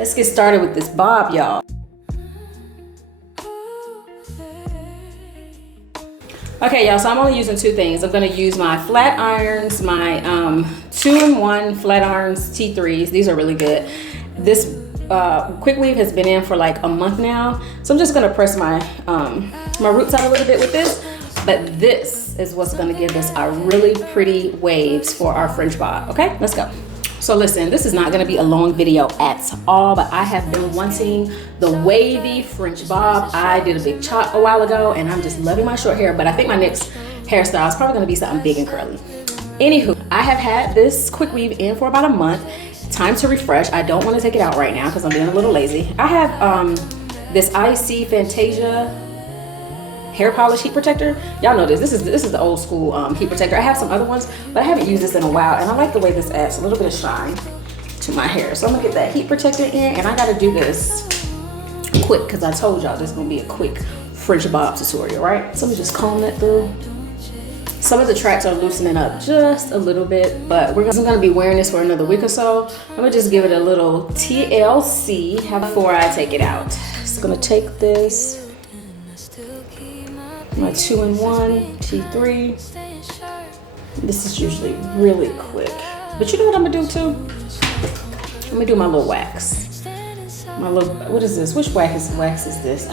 Let's get started with this bob, y'all. Okay, y'all, so I'm only using two things. I'm gonna use my flat irons, my 2-in-1 flat irons T3s. These are really good. This quick weave has been in for like a month now. So I'm just gonna press my roots out a little bit with this. But this is what's gonna give us our really pretty waves for our French bob. Okay, let's go. So listen, this is not gonna be a long video at all, but I have been wanting the wavy French bob. I did a big chop a while ago and I'm just loving my short hair, but I think my next hairstyle is probably gonna be something big and curly. Anywho, I have had this quick weave in for about a month. Time to refresh. I don't wanna take it out right now because I'm being a little lazy. I have this IC Fantasia hair polish heat protector. Y'all know this is the old school heat protector. I have some other ones, but I haven't used this in a while, and I like the way this adds a little bit of shine to my hair. So I'm gonna get that heat protector in, and I gotta do this quick because I told y'all this is gonna be a quick French bob tutorial, right? So let me just comb that through. Some of the tracks are loosening up just a little bit, but I'm gonna be wearing this for another week or so. I'm gonna just give it a little TLC before I take it out. Just gonna take this, my 2-in-1 T3. This is usually really quick, but you know what I'm gonna do too? I'm gonna do my little wax. What is this? Which wax is this?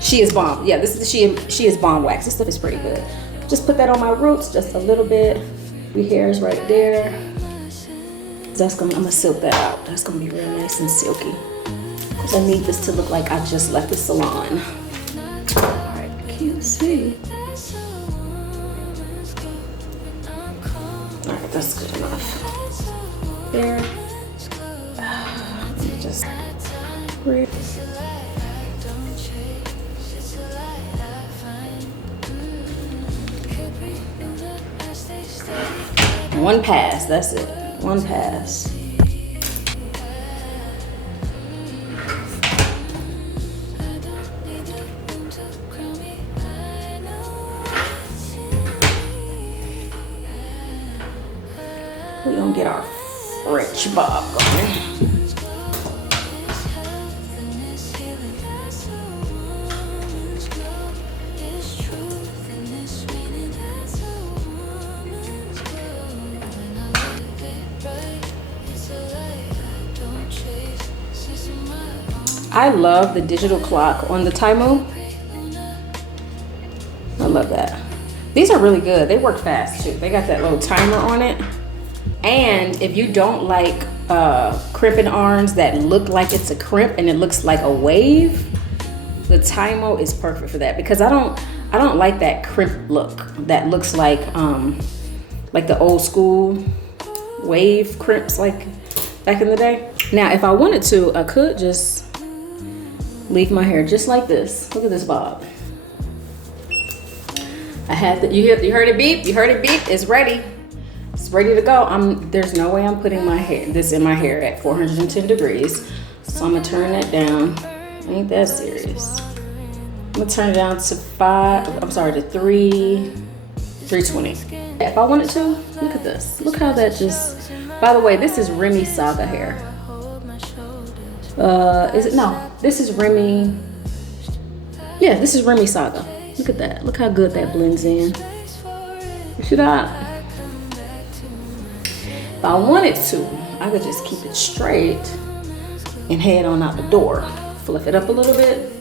She is Bomb. Yeah, this is the She is Bomb wax. This stuff is pretty good. Just put that on my roots, just a little bit. The hairs right there. I'm gonna silk that out. That's gonna be real nice and silky. Cause I need this to look like I just left the salon. See. All right, that's good enough. There. Let me just breathe. One pass, that's it. One pass. We're gonna get our French bob going. I love the digital clock on the Tymo. I love that. These are really good. They work fast too. They got that little timer on it. And if you don't like crimping arms that look like it's a crimp and it looks like a wave, the Tymo is perfect for that, because I don't like that crimp look that looks like the old school wave crimps like back in the day. Now, if I wanted to, I could just leave my hair just like this. Look at this bob. I had the, you heard it beep? You heard it beep? It's ready. It's ready to go. There's no way I'm putting this in my hair at 410 degrees. So I'm gonna turn that down. Ain't that serious. I'm gonna turn it down to 320. If I wanted to, look at this. Look how that just, by the way, this is Remy Saga hair. Is it? No, this is Remy. Yeah, this is Remy Saga. Look at that. Look how good that blends in. You see that? If I wanted to, I could just keep it straight and head on out the door. Fluff it up a little bit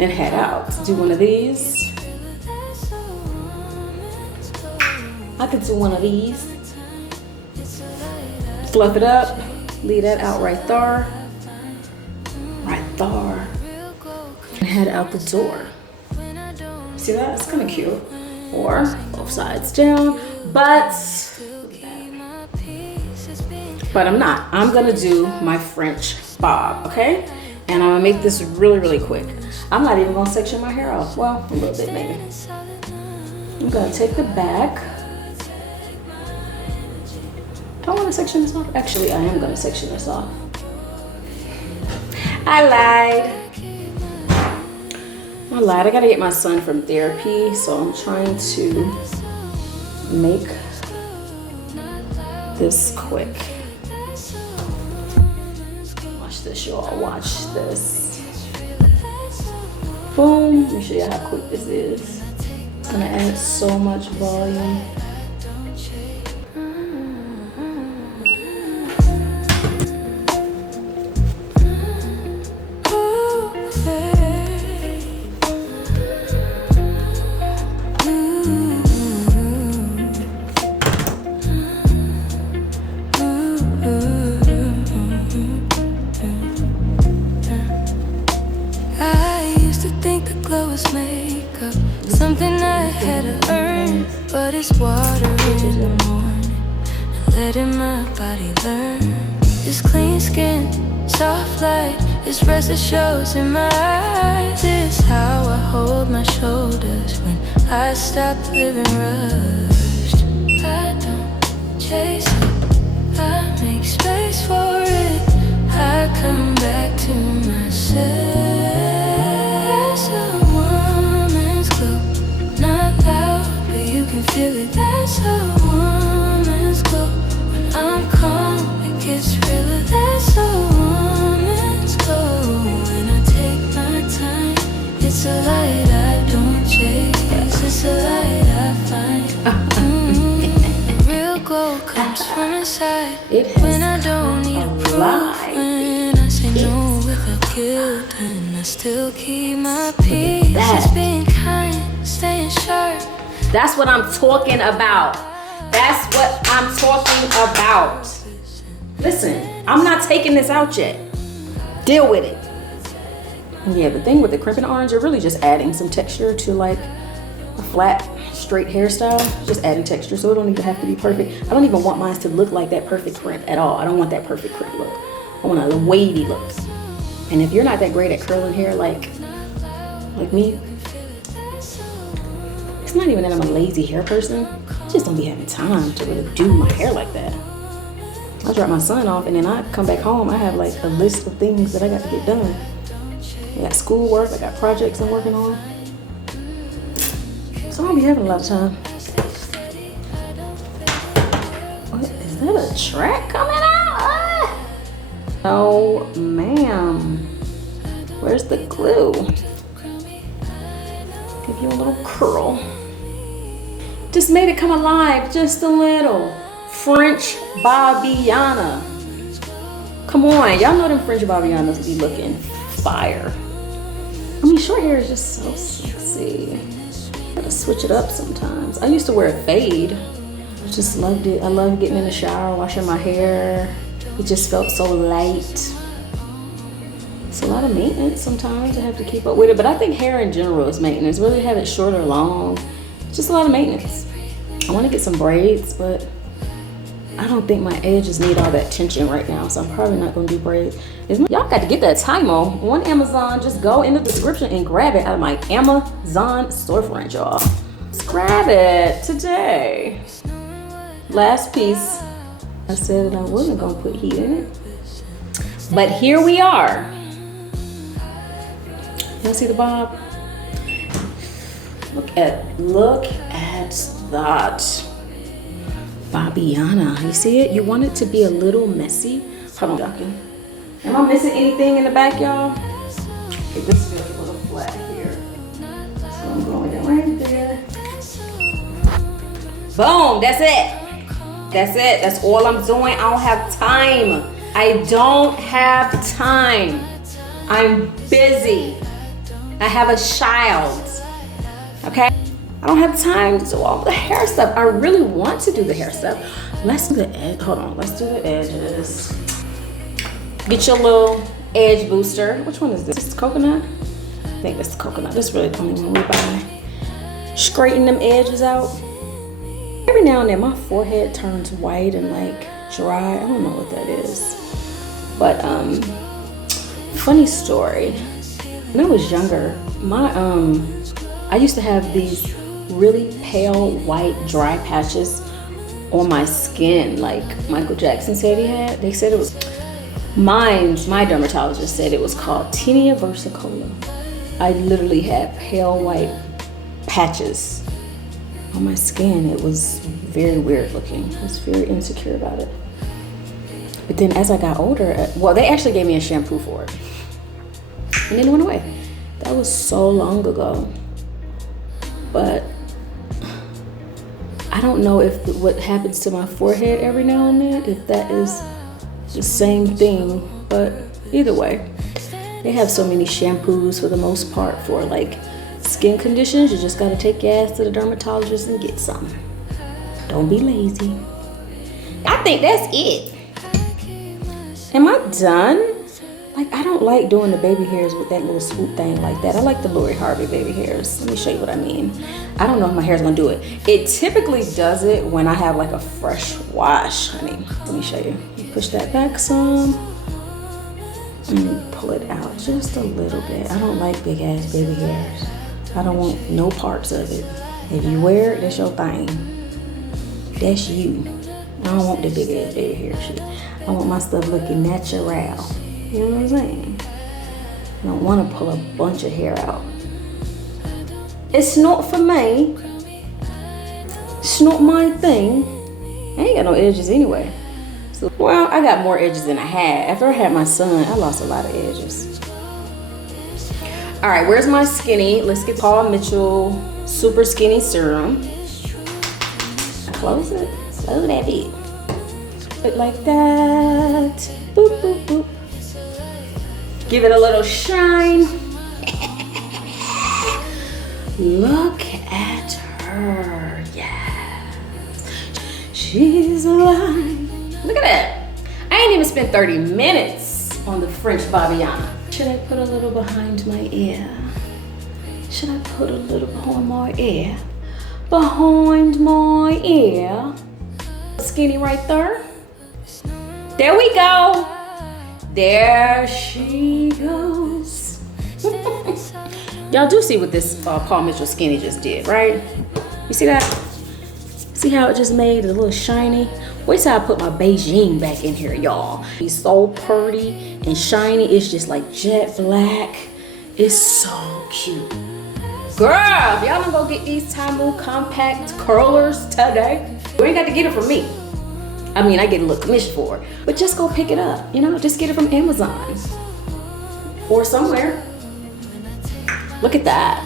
and head out. Do one of these. I could do one of these. Fluff it up. Leave that out right there. Right there. And head out the door. See that? It's kind of cute. Or both sides down. But I'm not. I'm gonna do my French bob, okay? And I'm gonna make this really, really quick. I'm not even gonna section my hair off. Well, a little bit maybe. I'm gonna take the back. Do I want to section this off? Actually, I am gonna section this off. I lied. I gotta get my son from therapy, so I'm trying to make this quick. this, y'all. Watch this. Boom. Let me show you how quick this is. It's gonna add so much volume. Something I had to earn, but it's water in the morning, and letting my body learn. This clean skin, soft light, this rest that shows in my eyes. This is how I hold my shoulders when I stop living rushed. I don't chase it, I make space for it. I come back to myself. You can feel it, that's a woman's glow. When I'm calm, it gets realer, that's a woman's glow. When I take my time, it's a light I don't chase, it's a light I find. Real glow comes from inside, when I don't need proof, when I say no without guilt, and I still keep my peace. Just being kind, staying sharp. That's what I'm talking about. That's what I'm talking about. Listen, I'm not taking this out yet. Deal with it. And yeah, the thing with the crimping orange, you're really just adding some texture to like a flat, straight hairstyle. Just adding texture, so it don't even have to be perfect. I don't even want mine to look like that perfect crimp at all. I don't want that perfect crimp look. I want a wavy look. And if you're not that great at curling hair like me, it's not even that I'm a lazy hair person. I just don't be having time to really do my hair like that. I drop my son off and then I come back home. I have like a list of things that I got to get done. I got schoolwork, I got projects I'm working on. So I don't be having a lot of time. What, is that a track coming out? Oh, ma'am. Where's the glue? Give you a little curl. Just made it come alive just a little. French Bobbiana. Come on, y'all know them French Bobbianas be looking fire. I mean, short hair is just so sexy. Gotta switch it up sometimes. I used to wear a fade. I just loved it. I love getting in the shower, washing my hair. It just felt so light. It's a lot of maintenance sometimes. I have to keep up with it, but I think hair in general is maintenance. Whether you have it short or long, it's just a lot of maintenance. I want to get some braids, but I don't think my edges need all that tension right now, so I'm probably not going to do braids. Y'all got to get that Tymo on Amazon. Just go in the description and grab it out of my Amazon storefront, y'all. Just grab it today. Last piece. I said that I wasn't going to put heat in it, but here we are. Y'all see the bob? Look at that. Bobbiana. You see it? You want it to be a little messy. Hold on, y'all. Am I missing anything in the back, y'all? Okay, this feels a little flat here. So I'm going down right there. Boom, that's it. That's it. That's all I'm doing. I don't have time. I don't have time. I'm busy. I have a child. Okay? I don't have time to do all the hair stuff. I really want to do the hair stuff. Let's do the edge. Hold on. Let's do the edges. Get your little edge booster. Which one is this? Is this coconut? I think that's the coconut. This is really the only one we buy. Straighten them edges out. Every now and then my forehead turns white and like dry. I don't know what that is. But funny story. When I was younger, I used to have these really pale white dry patches on my skin like Michael Jackson said he had. They said it was my dermatologist said it was called tinea versicolor. I literally had pale white patches on my skin. It was very weird looking. I was very insecure about it. But then as I got older, well, they actually gave me a shampoo for it. And then it went away. That was so long ago. But I don't know if what happens to my forehead every now and then, if that is the same thing. But either way, they have so many shampoos for the most part for like skin conditions. You just gotta take your ass to the dermatologist and get some. Don't be lazy. I think that's it. Am I done? Like, I don't like doing the baby hairs with that little swoop thing like that. I like the Lori Harvey baby hairs. Let me show you what I mean. I don't know if my hair's gonna do it. It typically does it when I have like a fresh wash, honey. Let me show you. You push that back some and pull it out just a little bit. I don't like big ass baby hairs. I don't want no parts of it. If you wear it, that's your thing. That's you. I don't want the big ass baby hair shit. I want my stuff looking natural. You know what I'm saying? I don't want to pull a bunch of hair out. It's not for me. It's not my thing. I ain't got no edges anyway. So, well, I got more edges than I had. After I had my son, I lost a lot of edges. All right, where's my skinny? Let's get Paul Mitchell Super Skinny Serum. Close it. Close that bit. Put like that. Boop, boop, boop. Give it a little shine. Look at her. Yeah. She's alive. Look at that. I ain't even spent 30 minutes on the French Babiana. Should I put a little behind my ear? Should I put a little behind my ear? Behind my ear. Skinny right there. There we go. There she goes. Y'all do see what this Paul Mitchell Skinny just did, right? You see that? See how it just made it a little shiny? Wait till I put my Beijing back in here, y'all. It's so pretty and shiny. It's just like jet black. It's so cute. Girl, if y'all wanna go get these Tymo compact curlers today, you ain't got to get it from me. I mean, I get a little commission for it, but just go pick it up, you know? Just get it from Amazon or somewhere. Look at that.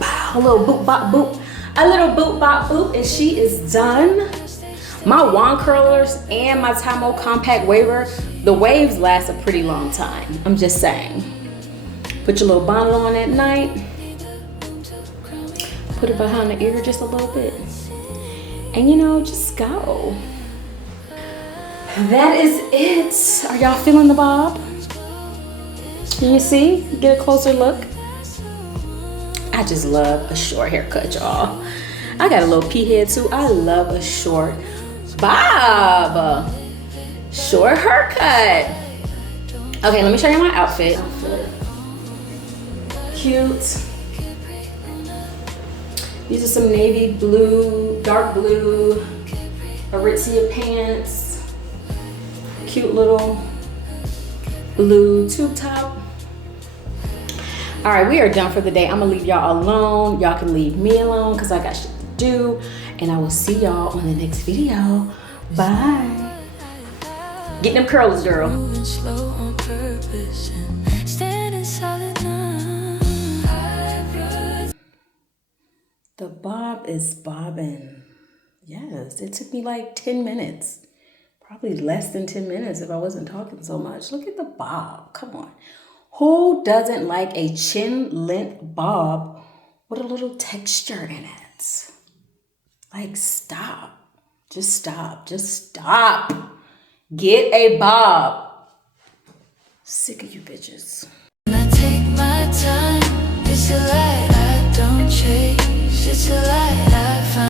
Wow, a little boop, bop, boop. A little boop, bop, boop, and she is done. My wand curlers and my Tymo compact waver, the waves last a pretty long time. I'm just saying. Put your little bonnet on at night. Put it behind the ear just a little bit. And you know, just go. That is it. Are y'all feeling the bob? Can you see? Get a closer look. I just love a short haircut, y'all. I got a little pea head too. I love a short bob. Short haircut. Okay, let me show you my outfit. Cute. These are some navy blue, dark blue, Aritzia pants. Cute little blue tube top. All right, we are done for the day. I'm gonna leave y'all alone. Y'all can leave me alone because I got shit to do. And I will see y'all on the next video. Bye. Get them curls, girl. Moving slow on purpose and standing solid now. The bob is bobbing. Yes, it took me like 10 minutes. Probably less than 10 minutes if I wasn't talking so much. Look at the bob, come on. Who doesn't like a chin length bob with a little texture in it? Like, stop. Just stop, just stop. Get a bob. Sick of you bitches. I take my time, it's a lie, I don't chase, it's a lie.